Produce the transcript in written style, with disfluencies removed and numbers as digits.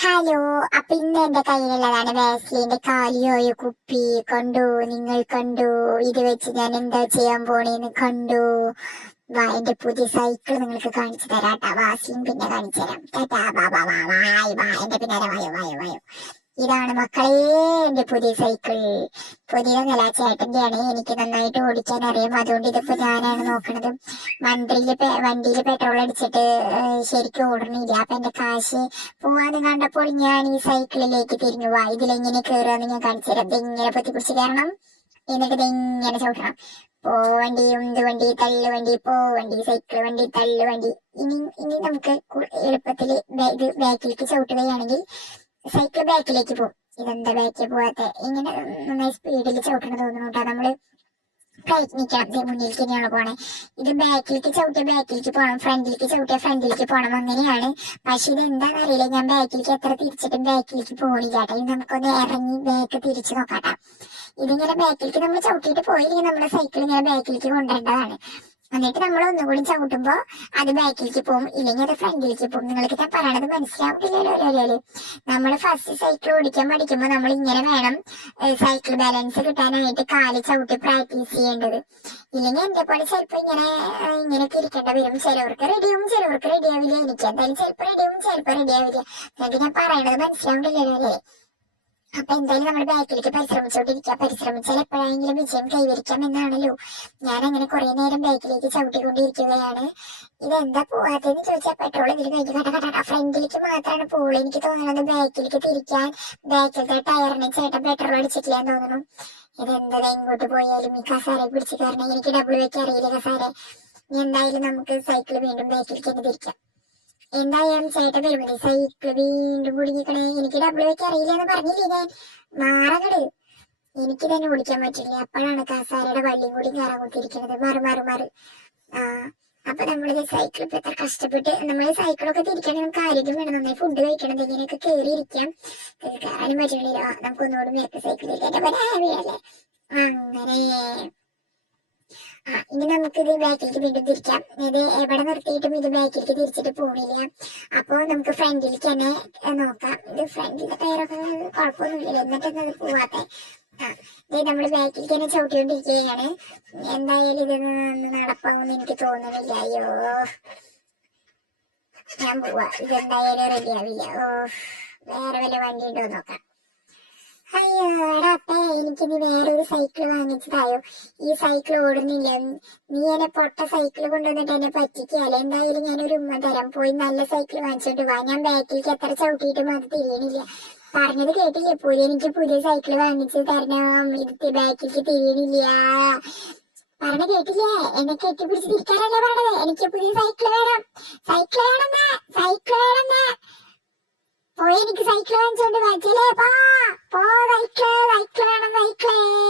Hello. അപ്പൊ ഇന്ന് എന്റെ കയ്യിലുള്ളതാണ് വാസ്ലിന്റെ കാലിയോയ കുപ്പി. കണ്ടു, നിങ്ങൾ കണ്ടു? ഇത് വെച്ച് ഞാൻ എന്താ ചെയ്യാൻ പോണേന്ന് കണ്ടു. വാ, എന്റെ പുതിയ സൈക്കിൾ നിങ്ങൾക്ക് കാണിച്ചു തരാട്ടാ. വാസ്ലിൻ പിന്നെ കാണിച്ചു തരാം. ടാറ്റാ, വാ വാ വാ വായ് വാ, എന്റെ പിന്നാലെ വായോ വായോ വായോ. ഇതാണ് മക്കളെ എന്റെ പുതിയ സൈക്കിൾ. പുതിയതല്ല, ചേട്ടന്റെയാണ്. എനിക്ക് നന്നായിട്ട് ഓടിക്കാൻ അറിയാം, അതുകൊണ്ട് ഇതിപ്പോ ഞാനാണ് നോക്കണത്. വണ്ടിയില് പെട്രോൾ അടിച്ചിട്ട് ശരിക്കും ഓടണില്ല. അപ്പൊ എന്റെ കാശ് പോവാന്ന് കണ്ടപ്പോൾ ഞാൻ ഈ സൈക്കിളിലേക്ക് തിരിഞ്ഞു. വാ, ഇതിലെങ്ങനെ കയറുകയെന്ന് ഞാൻ കാണിച്ചു തരാം. ഇതിങ്ങനെ പൊത്തി പിടിച്ച് കയറണം, എന്നിട്ട് ഇതിങ്ങനെ ചവിട്ടണം. പോവണ്ടി, ഉന്ത് വണ്ടി, തള്ളു വണ്ടി, പോവണ്ടി, സൈക്കിൾ വണ്ടി, തള്ളു വണ്ടി. ഇനി ഇനി നമുക്ക് എളുപ്പത്തിൽ ഇത് ബാക്കിലേക്ക് ചവിട്ടുകയാണെങ്കിൽ സൈക്കിൾ ബാക്കിലേക്ക് പോകും. ഇതെന്താ ബാക്കിൽ പോവാത്ത? ഇങ്ങനെ നന്നായി സ്പീഡിൽ ചവിട്ടണം തോന്നുന്നു കേട്ടോ. നമ്മള് പ്രയത്നിക്കണം. മുന്നിലേക്ക് തന്നെയാണ് പോണേ. ഇത് ബാക്കിലേക്ക് ചവിട്ടിയ ബാക്കിലേക്ക് പോകണം, ഫ്രണ്ടിലേക്ക് ചവിട്ടിയ ഫ്രണ്ടിലേക്ക് പോകണം, അങ്ങനെയാണ്. പക്ഷെ ഇത് എന്താണെന്ന് അറിയില്ല, ഞാൻ ബാക്കിലേക്ക് എത്ര തിരിച്ചിട്ടും ബാക്കിലേക്ക് പോകണില്ല കേട്ടോ. ഇത് നമുക്കൊന്ന് ഇറങ്ങി ബാക്ക് തിരിച്ചു നോക്കാട്ടോ. ഇതിങ്ങനെ ബാക്കിലേക്ക് നമ്മൾ ചവിട്ടിയിട്ട് പോയില്ലെങ്കിൽ നമ്മുടെ സൈക്കിൾ ഇങ്ങനെ ബാക്കിലേക്ക് കൊണ്ടുവരേണ്ടതാണ്. എന്നിട്ട് നമ്മൾ ഒന്നുകൂടി ചവിട്ടുമ്പോ അത് ബാക്കിലേക്ക് പോകും, ഇല്ലെങ്കിൽ അത് ഫ്രണ്ടിലേക്ക് പോകും. നിങ്ങൾക്ക് ഞാൻ പറയണത് മനസ്സിലാവില്ലല്ലോ. നമ്മൾ ഫസ്റ്റ് സൈക്കിൾ ഓടിക്കാൻ പഠിക്കുമ്പോൾ നമ്മൾ ഇങ്ങനെ വേണം സൈക്കിൾ ബാലൻസ് കിട്ടാനായിട്ട് കാല് ചവിട്ടി പ്രാക്ടീസ് ചെയ്യേണ്ടത്. ഇല്ലെങ്കിൽ എന്റെ പോലെ ചിലപ്പോ ഇങ്ങനെയൊക്കെ ഇരിക്കേണ്ട വരും. ചിലവർക്ക് റെഡിയാവും, ചിലവർക്ക് റെഡിയാവില്ല. എനിക്ക് എന്തായാലും ചിലപ്പോൾ റെഡിയാവും, ചിലപ്പോൾ റെഡിയാവില്ല. എന്നിട്ട് ഞാൻ പറയണത് മനസ്സിലാവില്ലല്ലോ അല്ലേ. അപ്പൊ എന്തായാലും നമ്മൾ ബാക്കിലേക്ക് പരിശ്രമിച്ചാൽ എപ്പോഴെങ്കിലും വിജയം കൈവരിക്കാം എന്നാണല്ലോ. ഞാൻ അങ്ങനെ കുറെ നേരം ബാക്കിലേക്ക് ചവിട്ടിക്കൊണ്ടിരിക്കുകയാണ്. ഇതെന്താ പോവാത്തെന്ന് ചോദിച്ചാൽ പെട്രോൾ ഇതിൽ കഴിഞ്ഞ് ഫ്രണ്ടിലേക്ക് മാത്രമാണ് പോവുള്ളൂ. എനിക്ക് തോന്നുന്നത് ബാക്കിലേക്ക് തിരിക്കാൻ ബാക്കിലത്തെ ടയറിന് ചേട്ടൻ പെട്രോൾ അടിച്ചിട്ടില്ലാന്ന് തോന്നുന്നു. ഇതെന്താ ഇങ്ങോട്ട് പോയാലും ഈ കസാരയെ പിടിച്ച് കയറണം. എനിക്ക് ഡബിൾ വെക്കാൻ അറിയില്ല കസാര. എന്തായാലും നമുക്ക് സൈക്കിൾ വീണ്ടും ബാക്കിലേക്ക് തന്നെ തിരിക്കാം. എന്തായാലും ചേട്ടൻ വരുമ്പോൾ സൈക്കിൾ വീണ്ടും കുടുങ്ങിക്കണേ. എനിക്ക് ഡബിൾ വെക്കാൻ അറിയില്ലെന്ന് പറഞ്ഞില്ലേ ഞാൻ. മാറങ്ങട്, എനിക്ക് തന്നെ ഓടിക്കാൻ പറ്റില്ല. അപ്പോഴാണ് കസാരയുടെ വള്ളിയും കൂടി കയറാൻ കുത്തിരിക്കുന്നത്. മാറ്. ആ, അപ്പൊ നമ്മളിത് സൈക്കിൾ ഇപ്പൊ എത്ര കഷ്ടപ്പെട്ട് നമ്മൾ സൈക്കിളൊക്കെ തിരിക്കണേ. നമുക്ക് ആരോഗ്യം വേണം, നന്നായി ഫുഡ് കഴിക്കണം, ഇങ്ങനെയൊക്കെ കയറി ഇരിക്കാം. കയറാനും പറ്റണില്ല. നമുക്ക് ഒന്നുകൂടി മേക്ക് സൈക്കിൾ തിരിക്കല്ലേ. അങ്ങനെ ഇനി നമുക്ക് ഇത് ബാക്കിലേക്ക് വീണ്ടും തിരിക്കാം. ഇത് എവിടെ നിർത്തിയിട്ടും ഇത് ബാക്കിലേക്ക് തിരിച്ചിട്ട് പോണില്ല. അപ്പൊ നമുക്ക് ഫ്രണ്ടിലേക്ക് തന്നെ നോക്കാം. ഇത് ഫ്രണ്ടിലെ ടയറൊക്കെ കുഴപ്പമൊന്നുമില്ല, എന്നിട്ടൊന്നും അത് പോവാത്തെ. ഇത് നമ്മൾ ബാക്കിലേക്ക് തന്നെ ചവിട്ടിക്കൊണ്ടിരിക്കുകയാണ്. എന്തായാലും ഇതൊന്നും നടപ്പാവുമെന്ന് എനിക്ക് തോന്നുന്നില്ല. അയ്യോ, ഞാൻ പോവാ. ഇതെന്തായാലും റെഡിയാവില്ല. വേറെ വല്ല വണ്ടി ഉണ്ടോ നോക്കാം. അയ്യോ എടാ അപ്പേ, എനിക്കിനി വേറൊരു സൈക്കിൾ വാങ്ങിച്ചതായോ? ഈ സൈക്കിൾ ഓടുന്നില്ല. നീ എന്നെ പൊട്ട സൈക്കിൾ കൊണ്ടുവന്നിട്ട് എന്നെ പറ്റിക്കാല്ലേ. എന്തായാലും ഞാനൊരു ഉമ്മ തരാം. പോയി നല്ല സൈക്കിൾ വാങ്ങിച്ചോണ്ട് വാ. ഞാൻ ബാക്കിലേക്ക് എത്ര ചവിട്ടിയിട്ടും അത് തിരിയണില്ല. പറഞ്ഞത് കേട്ടില്ലേ? എനിക്ക് പുതിയ സൈക്കിൾ വാങ്ങിച്ച് തരണം. ഇത് ബാക്കിലേക്ക് തിരിയണില്ല. പറഞ്ഞ കേട്ടില്ലേ? എന്നെ കെട്ടിപ്പിടിച്ച് തിരിക്കാനല്ലേ പറഞ്ഞത്? എനിക്ക് പുതിയ സൈക്കിൾ വേണം. സൈക്കിൾ വേണമെന്ന്. പോയി എനിക്ക് സൈക്കിൾ വാങ്ങിച്ചോണ്ട് വാ. പോ സൈക്കിൾ വേണം, സൈക്കിള്.